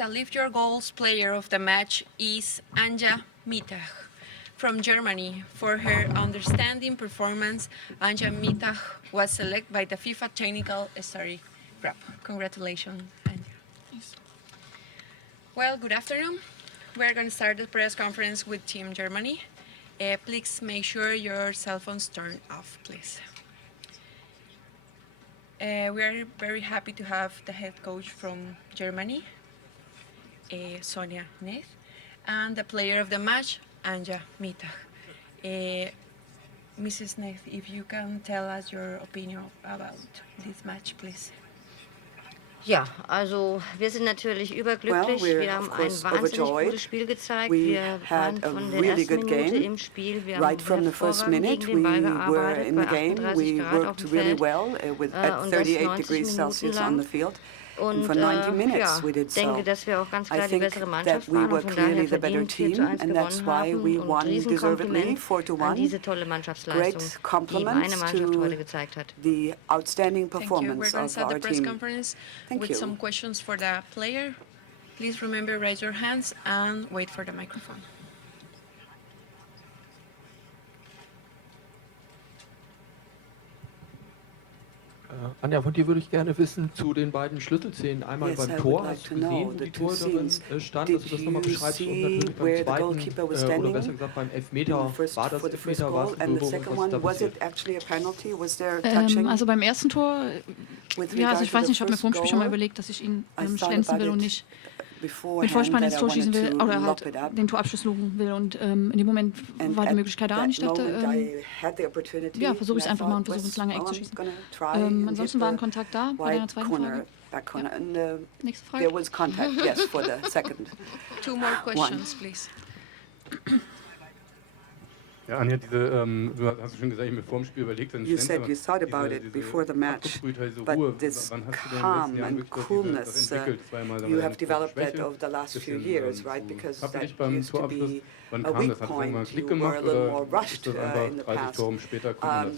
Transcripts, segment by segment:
the Lift Your Goals player of the match is Anja Mittag from Germany. For her outstanding performance, Anja Mittag was selected by the FIFA Technical Study Group. Congratulations, Anja. Yes. Well, good afternoon. We're going to start the press conference with Team Germany. Please make sure your cell phones turn off, please. We are very happy to have the head coach from Germany, Sonja Neith, and the player of the match, Anja Mittag. Mrs. Neith, if you can tell us your opinion about this match, please. Ja, also wir sind natürlich überglücklich. Wir haben ein wahnsinnig gutes Spiel gezeigt. Wir waren von der ersten Minute im Spiel. Wir haben hervorragend gegen den Ball gearbeitet, bei 38 Grad auf dem Feld und das 90 Minuten lang. Und denke, dass wir auch ganz klar die bessere Mannschaft waren und von daher verdient 4:1 gewonnen haben. Und Riesenkompliment an diese tolle Mannschaftsleistung, die meine Mannschaft heute gezeigt hat. The outstanding performance of our team. We're going to start the press conference with some questions for the player. Please remember, raise your hands and wait for the microphone. Anja, von dir würde ich gerne wissen zu den beiden Schlüsselszenen. Einmal beim Tor, hast du gesehen, wo die Torhüterin stand, dass du das nochmal beschreibst, und natürlich beim zweiten, oder besser gesagt beim Elfmeter, war das Elfmeter, war es Berührung, was Also beim ersten Tor, ja, also ich weiß nicht, ich habe mir vor dem Spiel schon mal überlegt, dass ich ihn schlänzen will und nicht mit Vorspann ins Tor schießen will oder halt den Torabschluss suchen will. Und in dem Moment war die Möglichkeit da und ich dachte, ja, versuche ich es einfach mal und versuche ins lange Eck zu schießen. Ansonsten war ein Kontakt da bei deiner zweiten Frage. Ja. Nächste Frage. There was contact, yes, for the second. Two more questions, please. Ja, Anja, du hast schon gesagt, ich habe mir vor dem Spiel überlegt, dann you said you thought about it before the match, but this calm and coolness, you have developed that over the last few years, right? Because that used to be a weak point. You were a little more rushed in the past.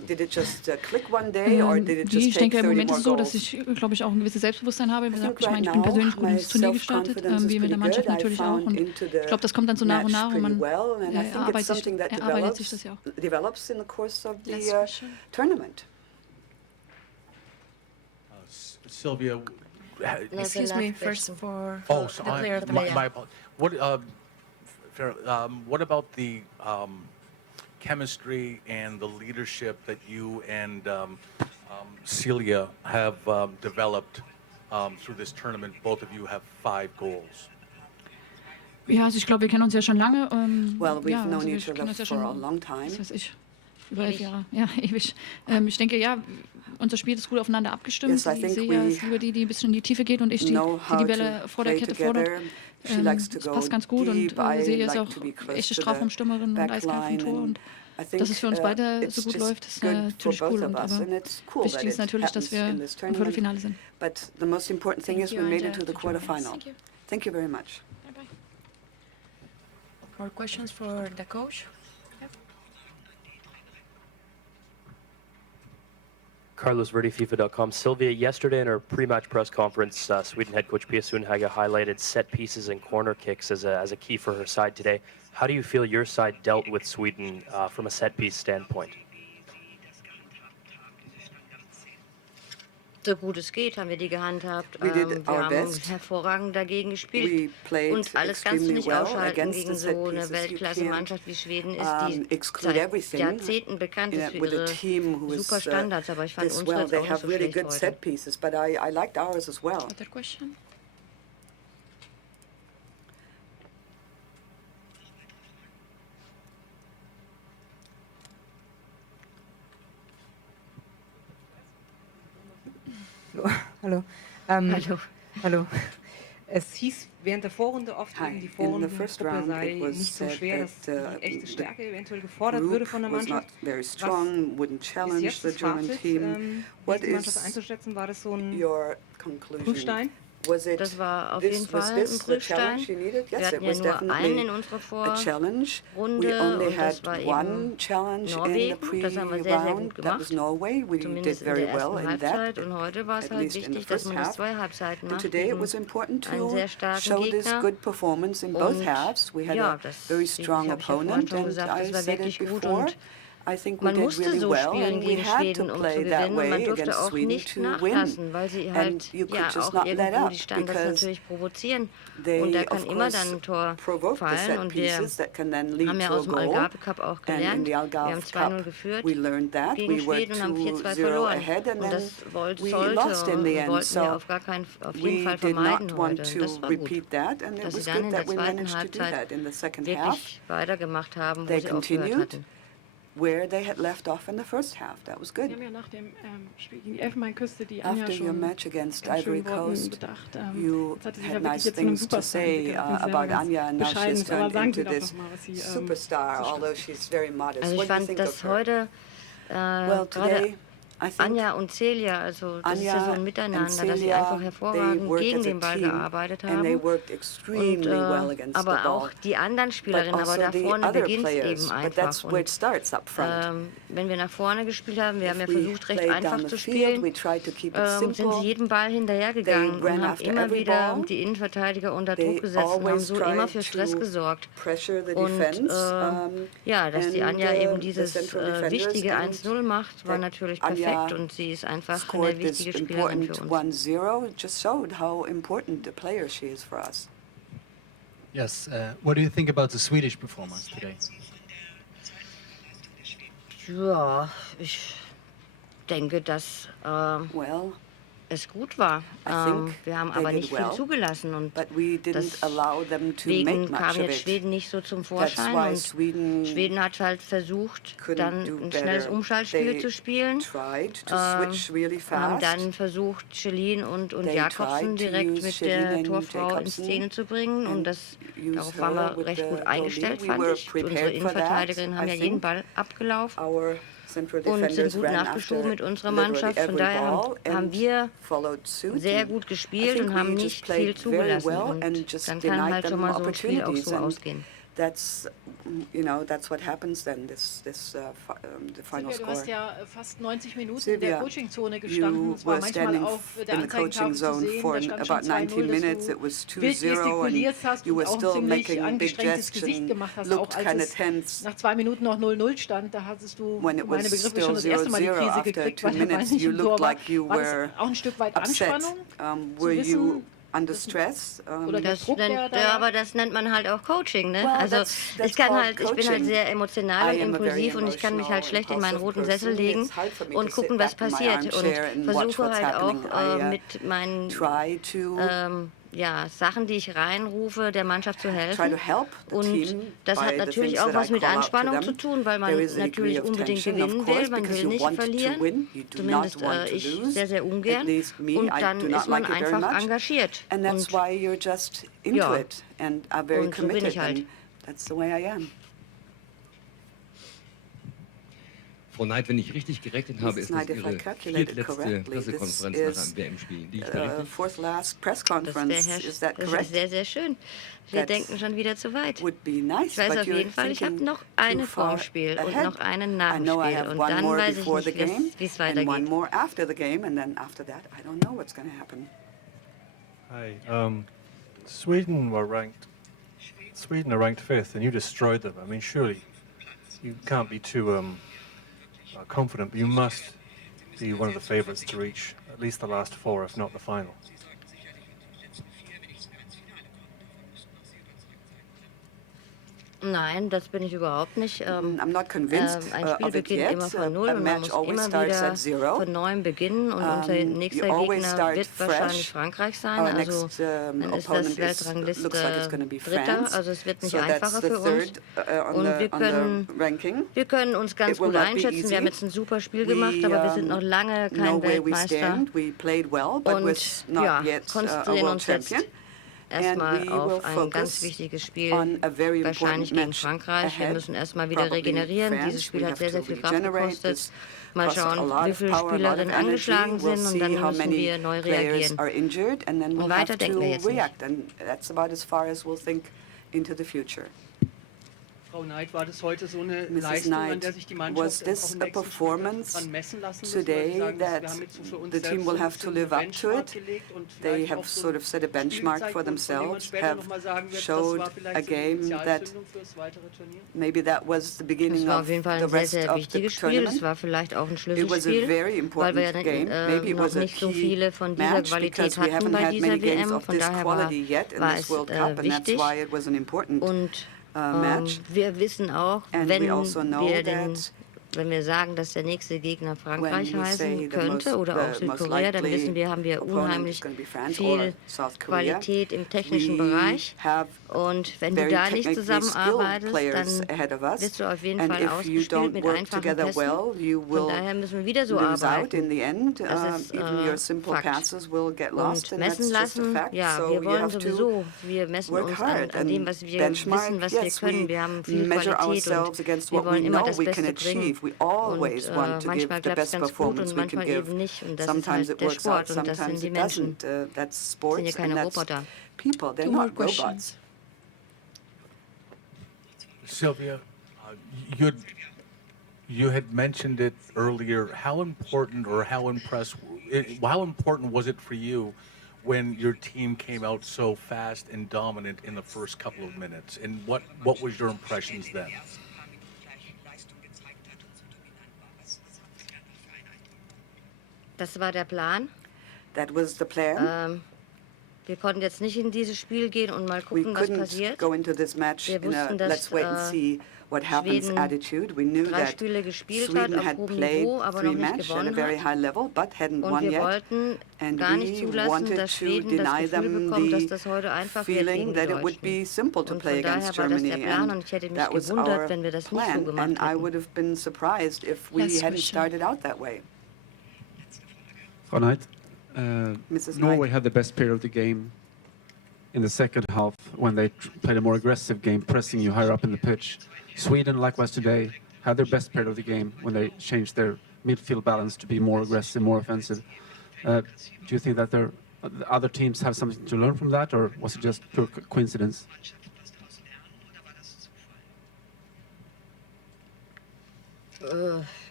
Did it just click one day, or did it just Ich take denke, im 30 Moment more ist es so, goals? dass ich, glaube ich, auch ein gewisses Selbstbewusstsein habe. Ich meine, ich bin persönlich gut ins Turnier gestartet, wie mit der Mannschaft natürlich auch. Und ich glaube, das kommt dann so nach und nach und man erarbeitet sich das ja auch. Develops in the course of the tournament. Sylvia, Excuse me, first for oh, the player of the match. my apologies. What about the chemistry and the leadership that you and Celia have developed through this tournament? Both of you have 5 goals. Ja, also ich glaube, wir kennen uns ja schon lange. Well, we've ja, known also each other for a long time. Was weiß ich, über 11 Jahre. Ja, ewig. Ich denke, ja, unser Spiel ist gut aufeinander abgestimmt. Yes, I ich think sehe ja, es ist lieber die ein bisschen in die Tiefe geht und ich, die die Bälle vor der Kette fordert. Das passt ganz gut und Celia ist auch echte Strafraumstürmerin und eiskalt vom Tor. Und dass es für uns beide so gut läuft, ist natürlich cool. Aber wichtig ist natürlich, dass wir im Viertelfinale sind. But the most important thing is we made it to the quarterfinal. Thank you very much. More questions for the coach? Yep. Carlos Verdi, FIFA.com. Sylvia, yesterday in her pre-match press conference, Sweden head coach Pia Sundhage highlighted set pieces and corner kicks as a key for her side today. How do you feel your side dealt with Sweden from a set piece standpoint? So gut es geht, haben wir die gehandhabt. Wir haben hervorragend dagegen gespielt. Und alles kannst du nicht ausschalten gegen so eine Weltklasse-Mannschaft wie Schweden ist, die seit Jahrzehnten bekannt ist für ihre super Standards. Aber ich fand unsere jetzt auch nicht so schlecht heute. Other question? Hallo. Hallo. Hallo. Es hieß während der Vorrunde oft, die Vorrundengruppe sei nicht so schwer, dass die echte Stärke eventuell gefordert würde von der Mannschaft. Was ist jetzt das Fazit, die Mannschaft einzuschätzen? War das so ein Prüfstein? Das war auf jeden Fall ein Prüfstein. Wir hatten ja nur einen in unserer Vorrunde und das war eben Norwegen. Das haben wir sehr, sehr gut gemacht, zumindest in der ersten Halbzeit. Und heute war es halt wichtig, dass man das 2 Halbzeiten macht gegen einen sehr starken Gegner. Und ja, ich habe ja vorhin schon gesagt, das war wirklich gut und man musste so spielen gegen Schweden, um zu gewinnen. Und man durfte auch nicht nachlassen, weil sie halt ja auch irgendwo die Standards natürlich provozieren. Und da kann immer dann ein Tor fallen. Und wir haben ja aus dem Algarve Cup auch gelernt. Wir haben 2-0 geführt gegen Schweden und haben 4-2 verloren. Und das wollten wir auf jeden Fall vermeiden heute. Und das war gut, dass sie dann in der zweiten Halbzeit wirklich weitergemacht haben, wo sie aufgehört hatten. Where they had left off in the first half. That was good. Wir haben ja nach dem Spiel gegen die Elfenbeinküste, die Anja After your schon match against ganz Ivory schön Worten Coast, bedacht, you jetzt hat sie sich ja had wirklich nice jetzt zu einem things to Superstar say entwickelt. Ich finde about sie Anja, selber and ganz now she's bescheiden, aber turned sagen into Sie doch this noch mal, was Sie superstar, although she's very modest. Also What ich do you fand, think dass of her? heute Well, gerade today, I think Anja und Celia, also das ist ja so Anja ein Miteinander, and dass sie Celia, einfach they hervorragend work gegen as a den Ball team, gearbeitet and they haben. worked extremely well against the Aber ball. auch die anderen Spielerinnen, But aber also da the vorne other beginnt es players, eben but einfach. that's where it starts up front. Wenn wir nach vorne gespielt haben, wir haben ja If we versucht, recht played einfach down zu the field, spielen, we tried to keep it sind sie simple. jedem Ball hinterhergegangen They ran und haben after immer every wieder ball. die Innenverteidiger unter They Druck gesetzt und haben always so immer tried für Stress to gesorgt. pressure the Und defense. ja, dass die and, Anja eben the dieses central defenders wichtige and 1-0 macht, war that natürlich Anja perfekt und sie ist einfach eine scored this wichtige Spielerin important für uns. 1-0. It just showed how important a player she is for us. Yes, what do you think about the Swedish performance today? Ja, ich denke, dass Well, es gut war. I think Wir haben they aber did nicht viel well, zugelassen und but we didn't allow them to make deswegen much kam of jetzt it. Schweden nicht so zum That's Vorschein why und Sweden Schweden hat halt versucht, couldn't dann do ein schnelles better. Umschaltspiel They zu spielen. tried to switch really Haben fast. dann versucht, Celine und They Jakobsen tried to direkt use mit Celine der and Torfrau in Jakobsen Szene zu bringen und and use darauf waren her wir with recht the gut goalie. eingestellt, We fand were ich. Unsere prepared for that, Innenverteidigerinnen haben I ja jeden think. Ball abgelaufen Our central und sind defenders gut ran nachgeschoben after mit unserer literally Mannschaft. Von every daher ball haben and wir followed suit. sehr And gut I gespielt think und haben we just nicht viel played very zugelassen. well Und and just dann kann denied halt schon them mal so ein Spiel auch opportunities. so And ausgehen. that's, that's what happens then. The final Silvia, du hast score. ja fast 90 Minuten in Silvia, der Coachingzone gestanden. you Es war were manchmal standing auf der in the coaching Anzeigentafel zu zone sehen, for da stand schon about 90 2-0, minutes. dass It was du wild 2-0 gestikuliert and hast you und were auch ein still ziemlich making big angestrengtes gestures Gesicht and gemacht hast, looked auch als kind of es tense. nach 2 Minuten noch 0-0 stand. Da hattest du When it für meine was Begriffe still schon das erste Mal die 0-0 Krise after gekriegt, 2 weil der Ball minutes, nicht you im Tor looked war. like you War das were auch ein Stück weit upset. Anspannung? Were wissen, you under stress? Oder der Druck, der da lag? Aber das nennt man halt auch Coaching, ne? Well, Also that's ich bin called halt coaching. sehr emotional I und am a very impulsiv und ich kann mich halt schlecht in meinen emotional, roten Sessel impulsive legen person. It's hard for me und to gucken, sit was back in my passiert armchair und and watch versuche what's halt auch happening. I mit meinen try to ja, Sachen, die ich reinrufe, der Mannschaft zu try helfen. to help the Und team das by hat the natürlich things auch that was I mit call out to Anspannung them. zu tun, weil man There is a degree natürlich of unbedingt tension, of gewinnen course, will. Man because will you nicht want to verlieren. win. You do Zumindest not want to ich lose. sehr, sehr At ungern. least me, Und I dann do not ist man like it very einfach much. engagiert. And that's Und why you're just into ja. it and are very Und so bin committed. ich halt. And that's the way I am. Frau Knight, wenn ich richtig gerechnet habe, ist das Ihre viertletzte Pressekonferenz nach einem WM-Spiel. Liege ich da richtig? Fourth last press das conference. Is that ist correct? sehr, sehr schön. Wir That denken schon wieder zu weit. Would be nice, Ich weiß but auf you're jeden Fall, ich habe thinking noch eine too far vorm Spiel und ahead. noch eine nach I dem know I Spiel. have Und one dann more weiß ich before the nicht, game wie es and one weitergeht. more after the game, and then after that, I don't know what's going to happen. Hi. Sweden are ranked fifth, and you destroyed them. I mean, surely you can't be too confident, but you must be one of the favourites to reach at least the last four, if not the final. Nein, das bin ich überhaupt nicht. I'm not convinced Ein Spiel of it beginnt yet. immer von Null A und man match muss always immer starts wieder at zero. von neuem beginnen und unser nächster you always Gegner start wird wahrscheinlich fresh. Frankreich sein. Our Also next dann ist opponent das Weltrangliste looks like it's going to be Dritter. France. Also es wird nicht So that's einfacher the für uns. third Und wir on the ranking. können uns ganz It will gut not be einschätzen. Wir haben easy. jetzt ein super Spiel gemacht, aber wir sind noch lange know kein where we Weltmeister. stand. We played well, but Und we're not ja, yet a konzentrieren world uns jetzt champion. erstmal And we auf will ein ganz focus wichtiges Spiel, on a very wahrscheinlich important gegen match Frankreich. Wir ahead. müssen erstmal wieder Probably regenerieren. France. Dieses Spiel We hat have sehr, sehr to viel Kraft regenerate. gekostet. This Mal schauen, wie viele Spielerinnen angeschlagen sind und dann müssen wir neu reagieren. Und weiter denken wir jetzt nicht. Frau Knight, war das heute so eine Mrs. Leistung, an Knight, der sich die was Mannschaft this auch im a nächsten performance Spiel dran messen lassen müssen, weil Sie today sagen, wir that haben jetzt so für uns the team selbst will so ein have to bisschen live up einen to Benchmark it? gelegt und They vielleicht have auch so sort of set a benchmark for Spielzeitpunkt, von dem man themselves, später have noch mal sagen wird, das showed war vielleicht a so die game that Initialzündung fürs weitere Turnier? maybe that was the beginning Es war of auf jeden Fall the ein sehr, rest sehr of the wichtiges Spiel. tournament. Es war vielleicht auch ein It was a Schlüsselspiel, very weil wir important game. Maybe it noch was a nicht so key viele von dieser match Qualität because we hatten haven't bei had dieser many games WM. of Von this daher quality yet in war this es World Cup, and that's wichtig. why it was an important Und match. wir wissen auch, And wenn we also know wenn wir sagen, dass der nächste Gegner Frankreich when we say heißen the könnte oder auch most Südkorea, dann likely wissen wir, haben wir opponent unheimlich is going to be France viel or South Korea. Qualität im technischen We Bereich. have Und wenn du very da nicht technically skilled zusammenarbeitest, players dann ahead of us. wirst du auf jeden And Fall if you ausgespielt don't mit work einfachen together Pässen. well, you Von will daher müssen wir wieder so lose out in arbeiten. the end. Das ist Even your simple Fakt. passes will get lost, Und and that's messen just a lassen, fact. ja, So wir you wollen have to sowieso, wir messen work uns hard an dem, and was wir benchmark. wissen, was Yes, wir können. Wir haben viel measure Qualität ourselves und against wir what we wollen immer know das we can Beste bringen. achieve. We always Und want to give manchmal the klappt es best ganz gut performance und we can manchmal give. eben nicht. Und das ist Sometimes halt it der works out, Sport und das sind sometimes die it Menschen. doesn't. That's Das sind sports, ja keine and that's Roboter. people. They're Two more not robots. questions. Sylvia, you had mentioned it earlier. How important or how important was it for you when your team came out so fast and dominant in the first couple of minutes? And what was your impressions then? Das war der Plan. That was the plan. Wir konnten jetzt nicht in dieses Spiel gehen und mal We gucken, was couldn't passiert. go into this match Wir in a wussten, dass let's wait and see what happens Schweden attitude. We knew 3 that Spiele gespielt hat Sweden auf had hohem played Niveau, aber 3 noch nicht matches at a gewonnen very hat. high level, but hadn't Und won wir yet. wollten And gar nicht we zulassen, wanted dass to Schweden das deny Gefühl them bekommt, dass the das heute einfach wird feeling gegen that die it would be Deutschen. simple to Und play von daher against war das der Germany, Plan und and ich hätte mich that was gewundert, our wenn wir das nicht so plan. gemacht And I hätten. would have been surprised if we Last hadn't question. started out that way. Frau Knight, Mrs. Norway Knight. had the best period of the game in the second half when they played a more aggressive game, pressing you higher up in the pitch. Sweden, likewise today, had their best period of the game when they changed their midfield balance to be more aggressive, more offensive. Do you think that the other teams have something to learn from that, or was it just pure coincidence?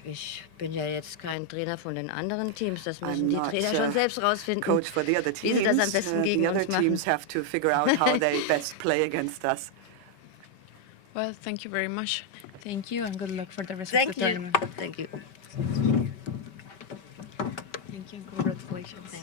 Ich bin ja jetzt kein Trainer von den anderen Teams. Das müssen I'm die not Trainer schon selbst rausfinden, coach for the other wie sie das am teams. besten The gegen other uns machen. teams have to figure out how they best play against us. Well, thank you very much. Thank you and good luck for the rest Thank of the you. tournament. Thank you. Thank you and congratulations.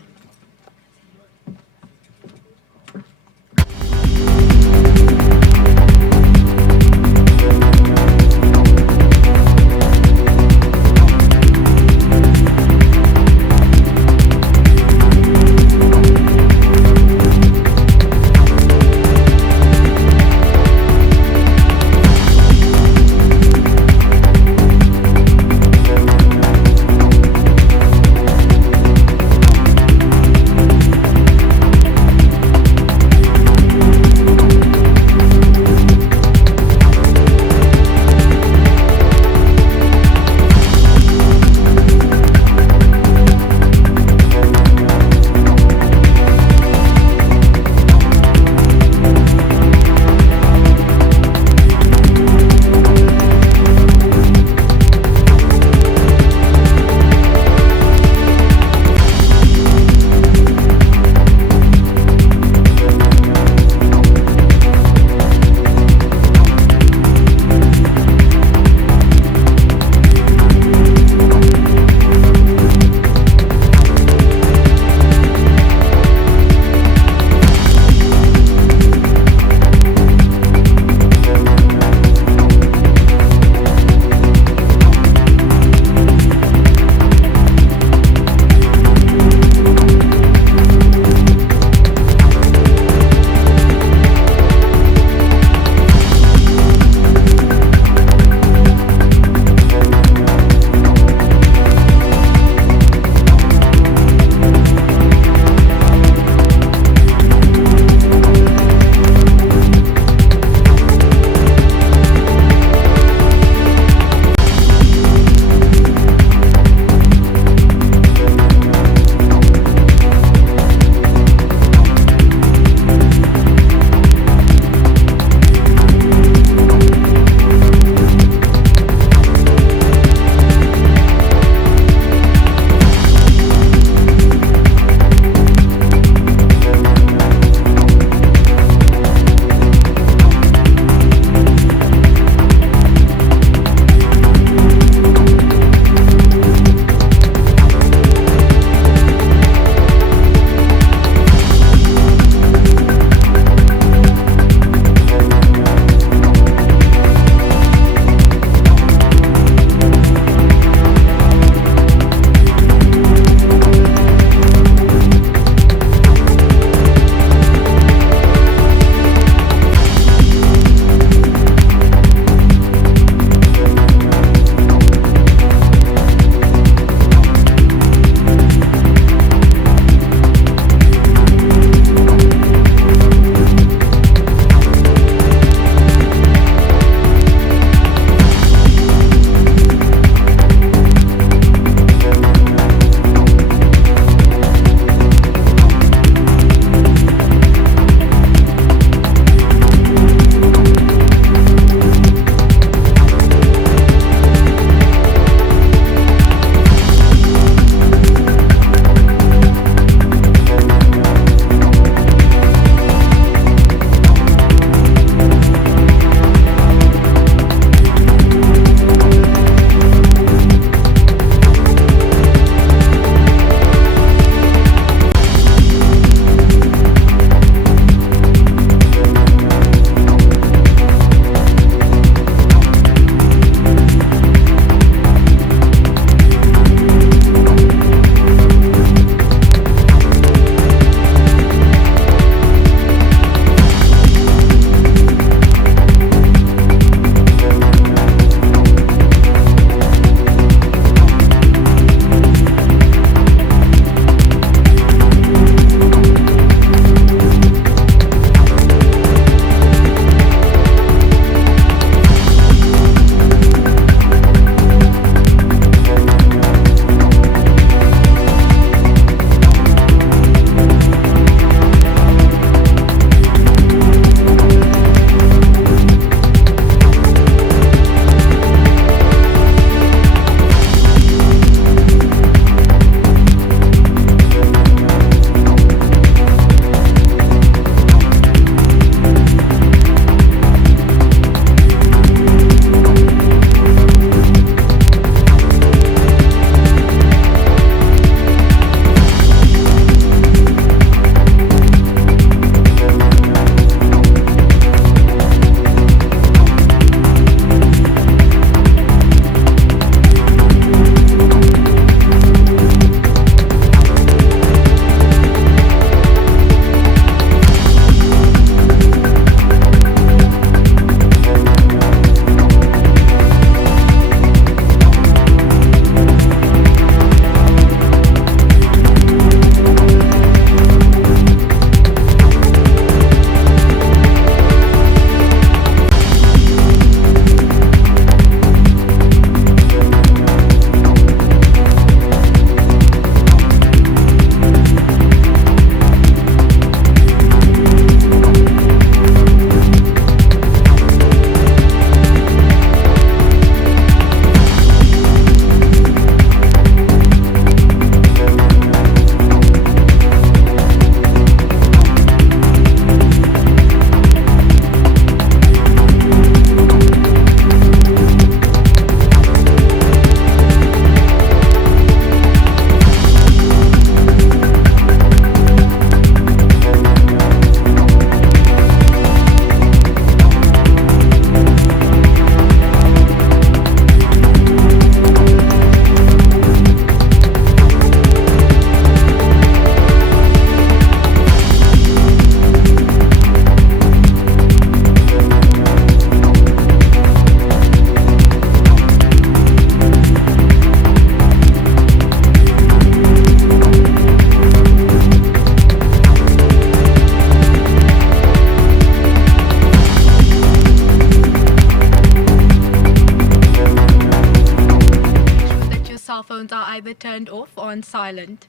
gone silent.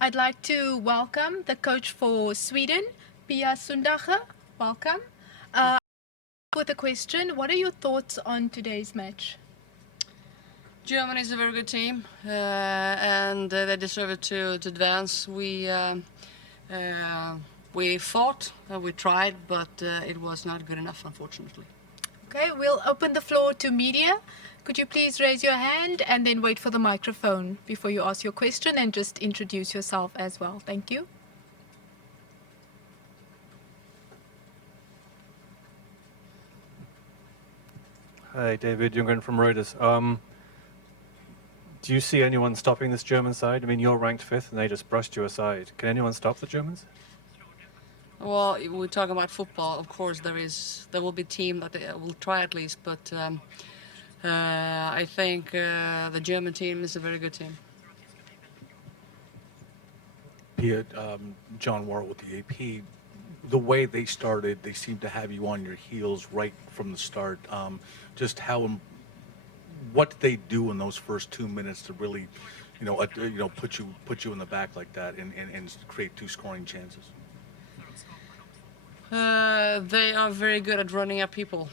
I'd like to welcome the coach for Sweden, Pia Sundhage. Welcome. With a question, what are your thoughts on today's match? Germany is a very good team, and they deserve to advance. We fought, we tried, but it was not good enough, unfortunately. Okay, we'll open the floor to media. Could you please raise your hand and then wait for the microphone before you ask your question, and just introduce yourself as well. Thank you. Hi, David Jungren from Reuters. Do you see anyone stopping this German side? I mean, you're ranked 5th and they just brushed you aside. Can anyone stop the Germans? Well, we're talking about football. Of course, there will be a team that will try at least, but I think the German team is a very good team. Pia, John Warren with the AP. The way they started, they seemed to have you on your heels right from the start. Just what did they do in those first 2 minutes to really, put you in the back like that and create 2 scoring chances? They are very good at running at people,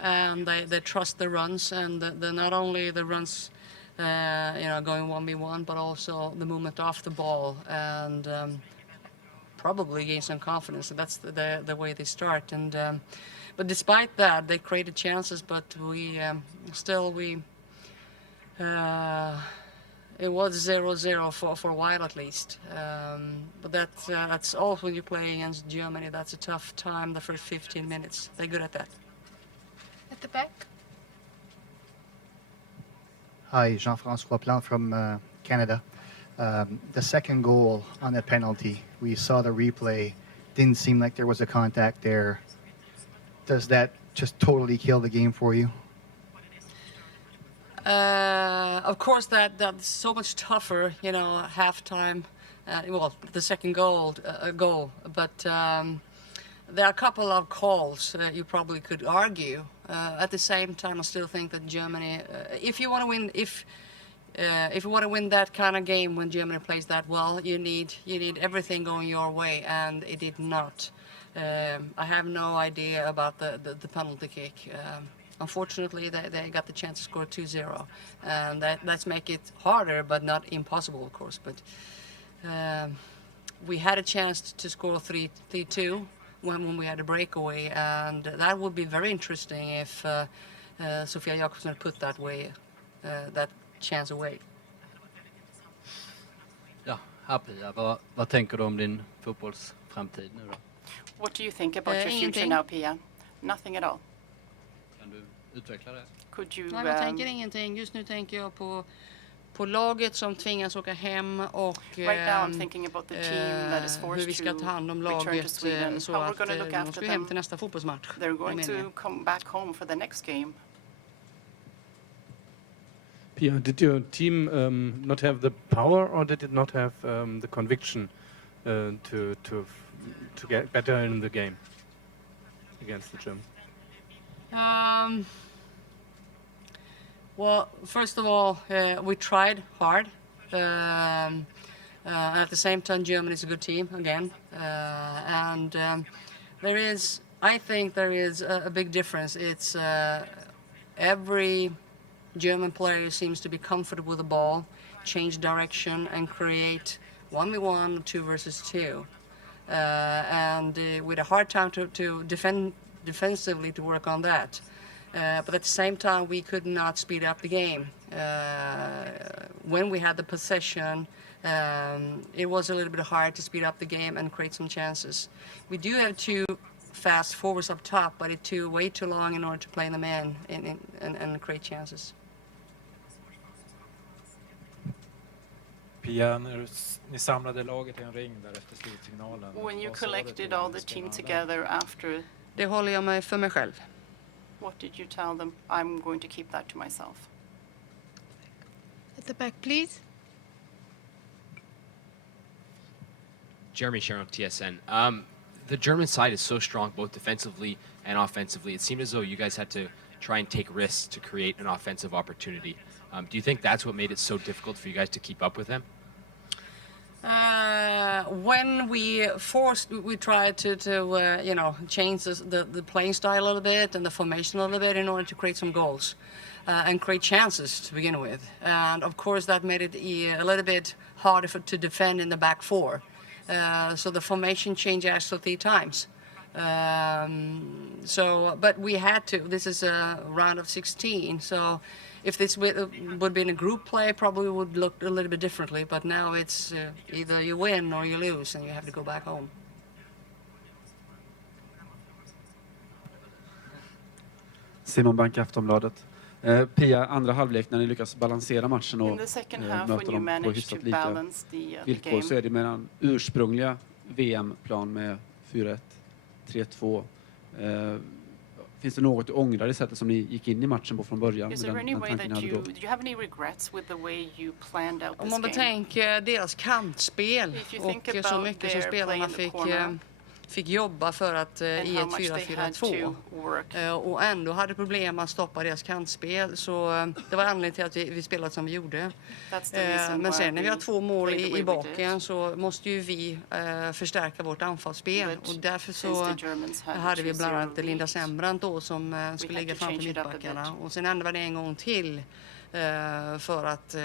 and they trust the runs, and not only the runs, going 1v1, but also the movement off the ball, and probably gain some confidence. So that's the way they start. And but despite that, they created chances, but it was 0-0 for a while at least. But that's all when you play against Germany. That's a tough time, the first 15 minutes. They're good at that. At the back. Hi, Jean-François Plante from Canada. The second goal on the penalty, we saw the replay. Didn't seem like there was a contact there. Does that just totally kill the game for you? Of course, that's so much tougher, halftime. Well, the second goal, but there are a couple of calls that you probably could argue. At the same time, I still think that Germany, if you want to win, if you want to win that kind of game when Germany plays that well, you need everything going your way, and it did not. I have no idea about the penalty kick. Unfortunately, they got the chance to score 2-0, and that's make it harder, but not impossible, of course. But we had a chance to score 3-2 when we had a breakaway, and that would be very interesting if Sofia Jakobsson put that chance away. Ja, här Pia, vad tänker du om din fotbollsframtid nu då? What do you think about your future now, Pia? Nothing at all. Kan du utveckla det? Could you? Nej, jag tänker ingenting. Just nu tänker jag på laget som tvingas åka hem och right now I'm thinking about the team that is forced hur vi ska ta hand om laget så att de ska hem till nästa fotbollsmatch. They're going to come back home for the next game. Pia, did your team not have the power, or did it not have the conviction to get better in the game against the Germans? Well, first of all, we tried hard. At the same time, Germany is a good team again, and I think there is a big difference. It's every German player seems to be comfortable with the ball, change direction, and create 1v1, 2 versus 2, and with a hard time to defend defensively to work on that. But at the same time, we could not speed up the game. When we had the possession, it was a little bit hard to speed up the game and create some chances. We do have 2 fast forwards up top, but it took way too long in order to play them in and create chances. Pia, när ni samlade laget i en ring där efter slutsignalen. When you collected all the team together after. Det håller jag mig för mig själv. What did you tell them? I'm going to keep that to myself. At the back, please. Jeremy Sharon, TSN. The German side is so strong both defensively and offensively. It seemed as though you guys had to try and take risks to create an offensive opportunity. Do you think that's what made it so difficult for you guys to keep up with them? When we tried to change the playing style a little bit and the formation a little bit in order to create some goals and create chances to begin with. And of course that made it a little bit harder to defend in the back four. So the formation changed actually 3 times. But we had to. This is a round of 16, so if this would be in a group play, probably would look a little bit differently. But now it's either you win or you lose, and you have to go back home. Simon Bank, Aftonbladet. Pia, andra halvlek när ni lyckas balansera matchen och möter dem på hyfsat lika villkor så är det med en ursprungliga VM-plan med 4-1, 3-2. Finns det något du ångrar i sättet som ni gick in i matchen på från början? Om man betänker deras kantspel och så mycket som spelarna fick jobba för att i ett 4-4-2 och ändå hade problem att stoppa deras kantspel, så det var anledningen till att vi spelade som vi gjorde. Men sen när vi har 2 mål i baken så måste ju vi förstärka vårt anfallsspel, och därför så hade vi bland annat Linda Sembrant då som skulle ligga framför mittbackarna, och sen ändrade vi en gång till för att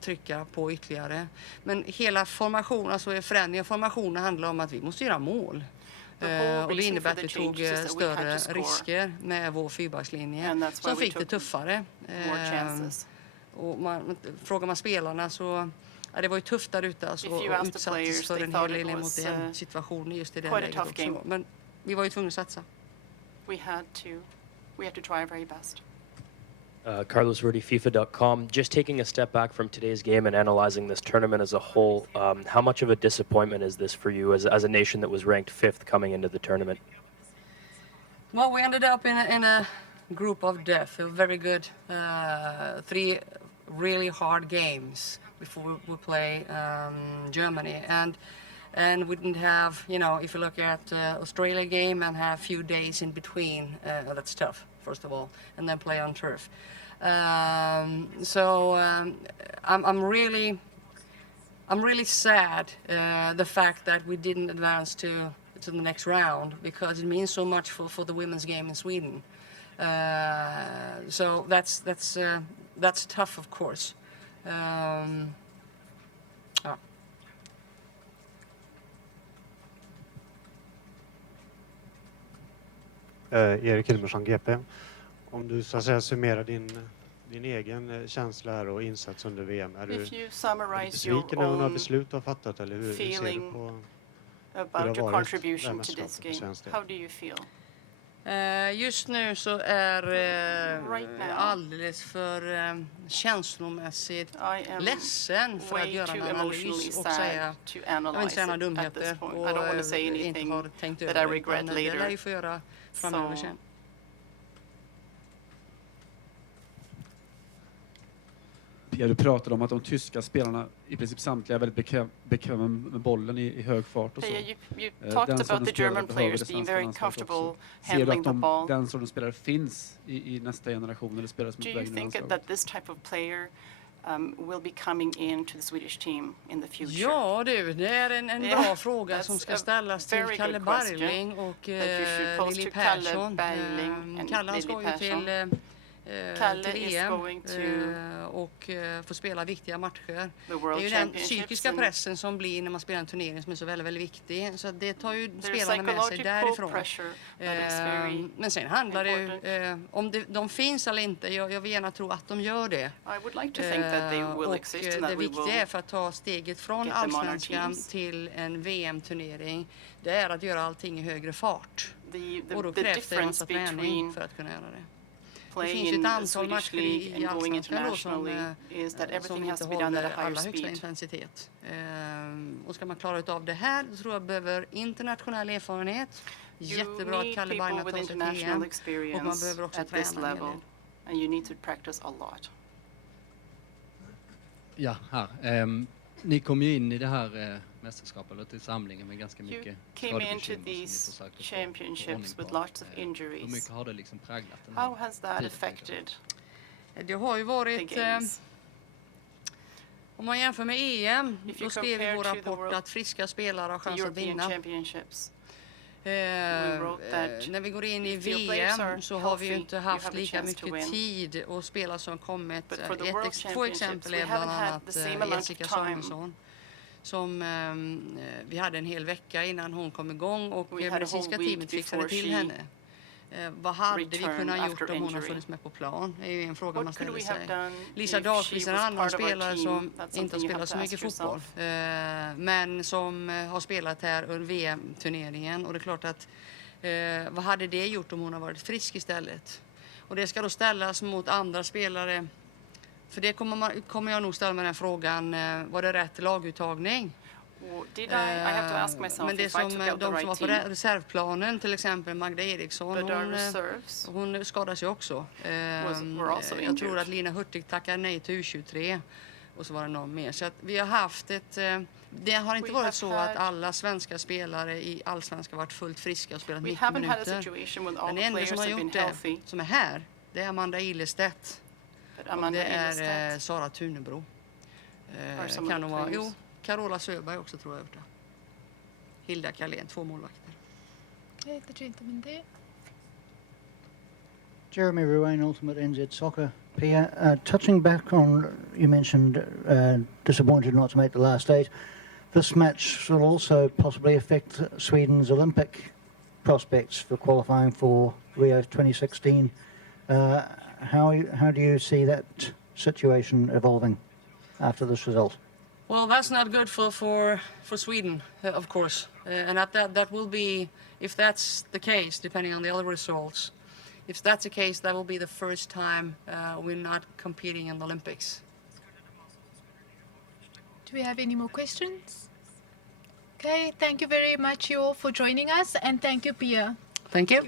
trycka på ytterligare. Men hela formationen, alltså förändringen av formationen handlar om att vi måste göra mål. Och det innebär att vi tog större risker med vår fyrbackslinje som fick det tuffare. Och frågar man spelarna så det var ju tufft där ute alltså, och utsattes för en hel del emot en situation just i det läget också. Men vi var ju tvungna att satsa. We had to try our very best. Carlos Rudy, FIFA.com. Just taking a step back from today's game and analyzing this tournament as a whole, how much of a disappointment is this for you as a nation that was ranked 5th coming into the tournament? Well, we ended up in a group of death. A very good 3 really hard games before we play Germany, and we didn't have, if you look at Australia game and have a few days in between, that's tough. First of all, and then play on turf. I'm really sad the fact that we didn't advance to the next round, because it means so much for the women's game in Sweden. So that's tough, of course. Erik Hilmersson, GP. Om du så att säga summerar din egen känsla här och insats under VM. Är du besviken över några beslut du har fattat, eller hur ser du på about your contribution to this game? How do you feel? Just nu så är alldeles för känslomässigt ledsen för att göra en analys och säga jag vill inte säga några dumheter och inte har tänkt över det. Det lär ju få göra framöver sen. Ja, du pratade om att de tyska spelarna i princip samtliga är väldigt bekväma med bollen i hög fart och så. You talked about the German players being very comfortable handling the ball. Den sortens spelare finns i nästa generation, eller spelare som är på väg in i landslaget? Do you think that this type of player will be coming into the Swedish team in the future? Ja du, det är en bra fråga som ska ställas till Kalle Barling och Lili Persson. Kalle ska ju till EM och få spela viktiga matcher. Det är ju den psykiska pressen som blir när man spelar en turnering som är så väldigt, väldigt viktig. Så det tar ju spelarna med sig därifrån. Men sen handlar det ju om de finns eller inte. Jag vill gärna tro att de gör det. Och det viktiga är för att ta steget från allsvenskan till en VM-turnering. Det är att göra allting i högre fart. Och då krävs det en massa träning för att kunna göra det. Det finns ju ett antal matcher i allsvenskan då som inte håller allra högsta intensitet. Och ska man klara av det här så tror jag behöver internationell erfarenhet. Jättebra att Kalle Barling tar sig till EM. Och man behöver också träna en hel del. Ja, här. Ni kom ju in i det här mästerskapet eller till samlingen med ganska mycket skadebekymmer som championships with lots of injuries. Hur mycket har det liksom präglat den här? How has that affected? Det har ju varit Om man jämför med EM, If då you skrev vi i compare vår to the rapport att friska spelare har the chans att European vinna. Championships, we wrote that När vi går in i if your players are VM så har vi ju healthy, inte you haft have a lika chance to mycket win. tid och spelare som kommit. But for the World Två Championships, exempel we är bland haven't had annat the same amount of Jessica time. Samuelsson som vi hade en hel vecka innan hon kom igång och We had a medicinska whole week teamet fixade before till she henne. Vad hade vi returned kunnat gjort after om hon har injury. funnits med på plan? Det är ju en fråga man What could ställer we have sig. done Lisa if Dahlqvist she är en was annan part of our spelare team? som That's inte something har you have spelat så to mycket ask fotboll. yourself. Men som har spelat här under VM-turneringen. Och det är klart att vad hade det gjort om hon har varit frisk istället? Och det ska då ställas mot andra spelare. För det kommer jag nog ställa mig den frågan. Var det rätt laguttagning? Did I have to ask myself Men det if I took out the de som right var på team. reservplanen, till exempel Magda Eriksson, But our reserves hon skadade sig också. were also Jag injured. tror att Lina Hurtig tackade nej till U23 och så var det någon mer. Så att vi har haft det har inte varit så att alla svenska spelare i allsvenskan varit fullt friska och spelat 90 haven't had a minuter. situation when all Den the enda players som har have been gjort det, healthy. som är här, det är Amanda Ilestedt. But Och Amanda det är Ilestedt Sara Tunebro. are some Kan of hon the vara, players. jo, Carola Söberg också tror jag har gjort det. Hilda Carlén, 2 målvakter. Okay, the gentleman there. Jeremy Ruane, Ultimate NZ Soccer. Pia, touching back on, you mentioned disappointed not to make the last 8. This match will also possibly affect Sweden's Olympic prospects for qualifying for Rio 2016. How do you see that situation evolving after this result? Well, that's not good for Sweden, of course. And that will be, if that's the case, depending on the other results, if that's the case, that will be the first time we're not competing in the Olympics. Do we have any more questions? Okay, thank you very much you all for joining us and thank you, Pia. Thank you.